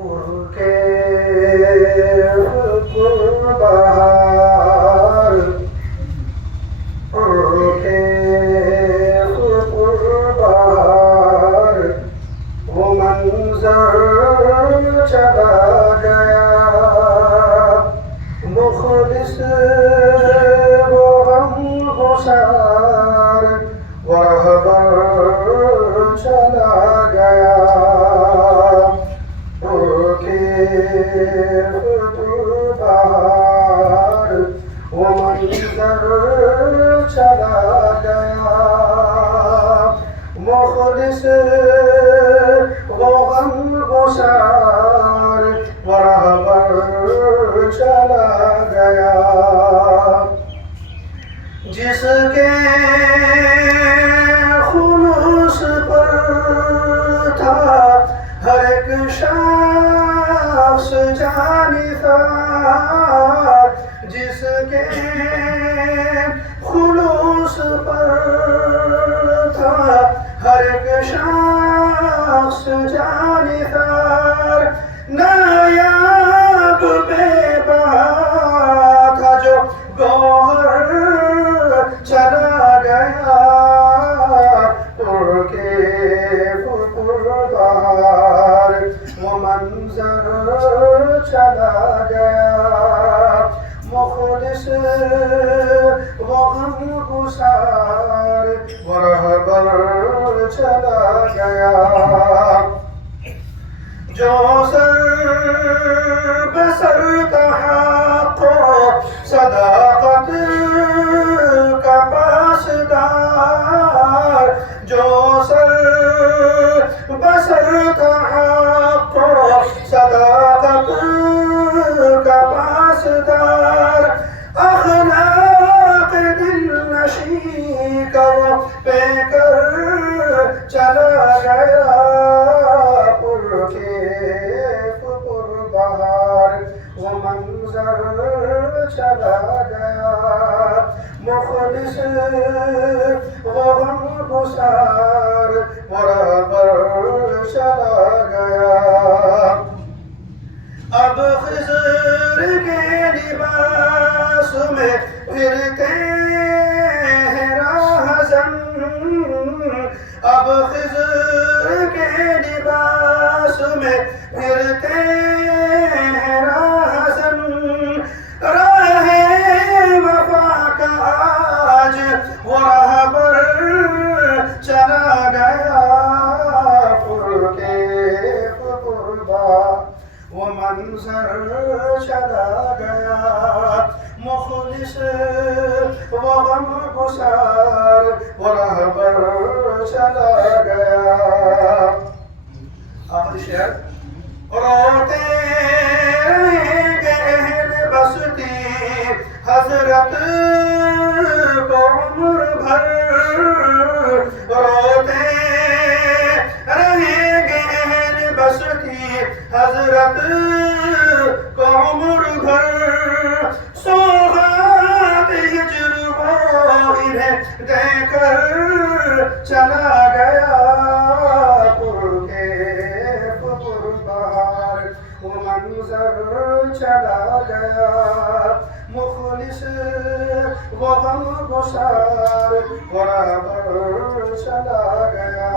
کے بہار کے بہار وہ منظر چلا گیا مخلص وہ غم گسار رہبر چلا گیا بہار وہ منظر چلا گیا مخلص وہ غم گسار رہبر چلا گیا جس کے خلوص پر تھا ہر ایک شخص جانثار جس کے خلوص پر تھا ہر ایک شخص جانثار نایاب بے بہا تھا جو گوہر چلا گیا بہار وہ منظر چلا گیا مخلص وہ غم گسار وہ رہبر چلا گیا جو سر بسر کا حق و صداقت کا پاسدار جو سر بسر کا حق و صداقت کا پاسدار اخلاق دل نشیں کا وہ پے کر چلا گیا بہار وہ منظر چلا گیا مخلص وہ غم گسار وہ رہبر چلا گیا اب خضر کے لباس میں پھرتے ہیں راہزن اب خضر کے لباس میں پھرتے ہیں راہزن راہ وفا کا آج وہ رہبر چلا گیا وہ منظر چلا گیا مخلص وہ غم گسار وہ رہبر چلا گیا آخری شعر روتے رہیں گے اہل بستی حضرت کو عمر بھر روتے رہیں گے اہل بستی حضرت کو عمر بھر سوغات ہجر وہ انہیں دے کر چلا گیا بہار وہ منظر چلا گیا مخلص وہ غم گسار وہ رہبر چلا گیا